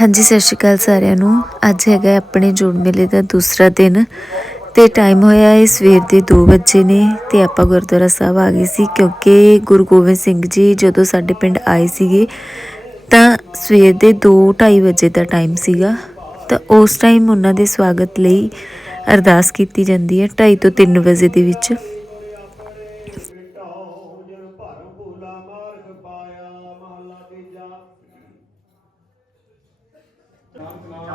ਹਾਂਜੀ, ਸਤਿ ਸ਼੍ਰੀ ਅਕਾਲ ਸਾਰਿਆਂ ਨੂੰ। ਅੱਜ ਹੈਗਾ ਆਪਣੇ ਜੋੜ ਮੇਲੇ ਦਾ ਦੂਸਰਾ ਦਿਨ ਤੇ ਟਾਈਮ ਹੋਇਆ ਹੈ, ਸਵੇਰ ਦੇ 2 ਵਜੇ ਨੇ ਤੇ ਆਪਾਂ ਗੁਰਦੁਆਰਾ ਸਾਹਿਬ ਆ ਗਏ ਸੀ ਕਿਉਂਕਿ ਗੁਰੂ ਗੋਬਿੰਦ ਸਿੰਘ ਜੀ ਜਦੋਂ ਸਾਡੇ ਪਿੰਡ ਆਏ ਸੀਗੇ ਤਾਂ ਸਵੇਰ ਦੇ 2:30 ਵਜੇ ਦਾ ਟਾਈਮ ਸੀਗਾ ਤਾਂ ਉਸ ਟਾਈਮ ਉਹਨਾਂ ਦੇ ਸਵਾਗਤ ਲਈ ਅਰਦਾਸ ਕੀਤੀ ਜਾਂਦੀ ਹੈ 2:30 ਤੋਂ 3 ਵਜੇ ਦੇ ਵਿੱਚ। राम नाम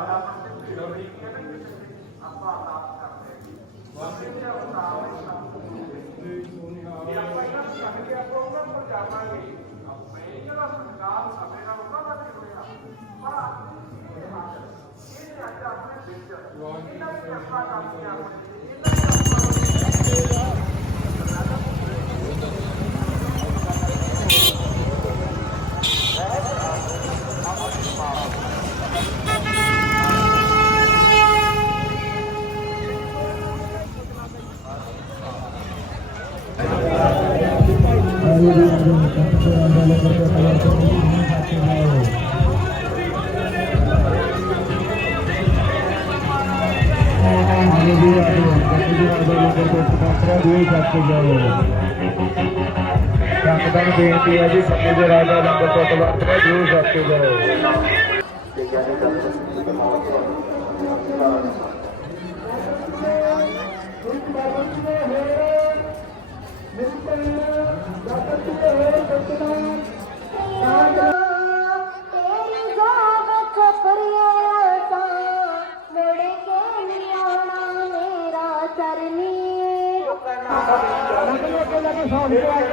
ਨੂੰ ਬੇਨਤੀ ਹੈ ਜੀ ਸਮੇਂ ਦੇ ਰਾਜਾ ਲੰਗਰ ਤੋਂ ਵਰਤਣਾ ਜਰੂਰ ਛਕ ਕੇ ਜਾਓ ਤੇਰੀ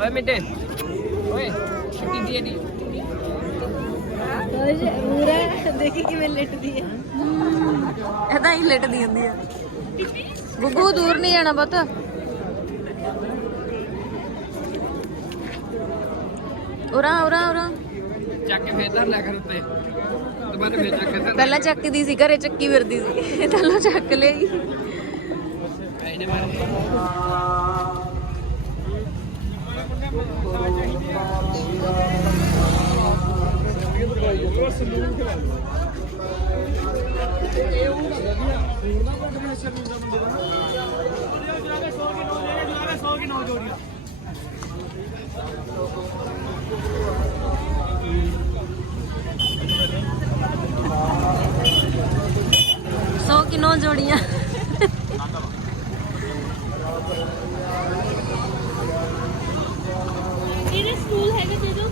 ਓਏ ਮਿੱਟੇ ਓਏ ਛੁੱਟੀ ਦੀ ਦੀ ਦੇਖੀ ਕਿਵੇਂ ਲਿਟਦੀ ਹੈ ਇਦਾਂ ਹੀ ਲਿਟਦੀ ਹੁੰਦੀ ਆ ਗੁੱਗੂ ਦੂਰ ਨਹੀਂ ਜਾਣਾ ਪੁੱਤ ਉਰਾ ਉਰਾ ਉਰਾ ਚੱਕ ਕੇ ਫੇਰ ਧਰ ਲਿਆ ਕਰ ਉੱਤੇ ਦੁਬਾਰਾ ਫੇਰ ਚੱਕ ਕੇ ਧਰ ਪਹਿਲਾਂ ਚੱਕਦੀ ਸੀ ਘਰੇ ਚੱਕੀ ਫਿਰਦੀ ਸੀ ਥੱਲੋਂ ਚੱਕ ਲਈ ਇਹਨੇ ਮਾਰੇ ਸੌ ਕਿ ਜੋੜੀਆਂ। ਇਹਦੇ ਸਕੂਲ ਹੈਗੇ ਜਦੋਂ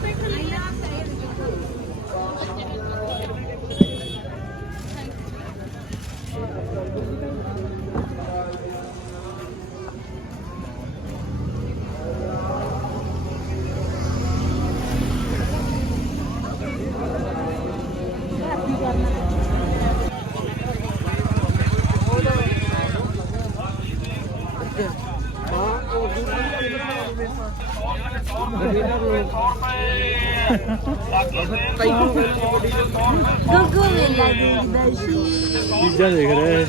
ਗੁੱਗੂ ਮੇਲਾ ਦੇਖਦਾ ਸੀ ਚੀਜ਼ਾਂ ਦੇਖ ਰਹੇ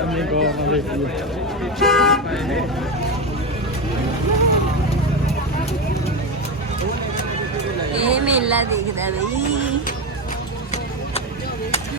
ਅੰਨੇ ਕੋ ਨਾ ਦੇਖੀਏ ਇਹ ਮੇਲਾ ਦੇਖਦਾ ਬਈ।